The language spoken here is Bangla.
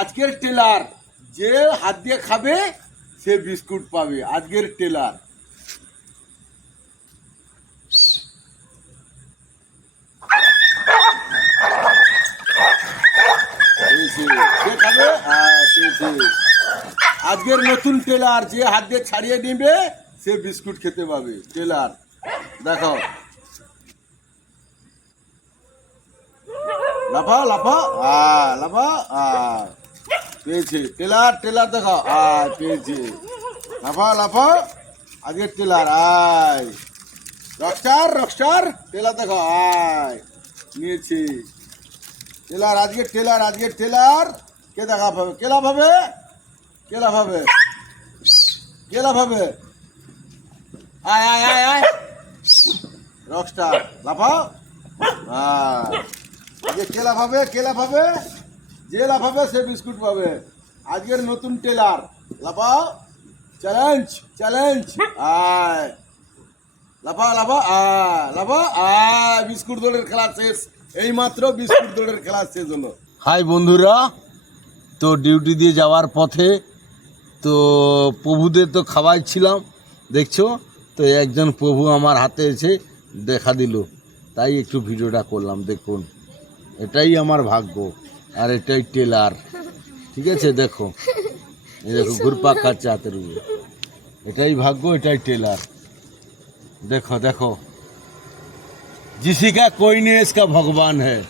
আজকের টেলার যে হাত দিয়ে খাবে সে বিস্কুট পাবে। আজকের টেলার সে খাবে। আজকের নতুন টেলার যে হাত দিয়ে ছাড়িয়ে নিবে সে বিস্কুট খেতে পাবে। টেলার দেখো, লাফা লাফা লাফা পেয়েছে টেলার। টেলার দেখো পেয়েছে, লাফা লাফা। আজকের টেলার আয়, রকস্টার রকস্টার। টেলার দেখো নিয়েছে টেলার। আজকের টেলার, আজকের টেলার। কে দেখা পাবে? কে লাফাবে? কে লাফাবে? কে লাফাবে? আয় আয় আয় আয়, রকস্টার লাফাও। আজকে কে লাফাবে? কে লাফাবে? যে লাফাবে সে বিস্কুট পাবে। আজকের নতুন টেলার, লাফাও। Challenge challenge. আয় লাফা লাফা লাফা। বিস্কুট দৌড়ের খেলা শেষ। এইমাত্র বিস্কুট দৌড়ের খেলা শেষ হলো। হাই বন্ধুরা, তো ডিউটি দিয়ে যাওয়ার পথে তো প্রভুদের তো খাওয়াইছিলাম দেখছো। তো একজন প্রভু আমার হাতে এসে দেখা দিল, তাই একটু ভিডিওটা করলাম। দেখুন, এটাই আমার ভাগ্য আর এটাই টেলার। ঠিক আছে, দেখো এই দেখো ঘুরপাক খাচ্ছে হাতের উপরে। এটাই ভাগ্য, এটাই টেলার। देखो देखो, जिसी का कोई नहीं इसका भगवान है।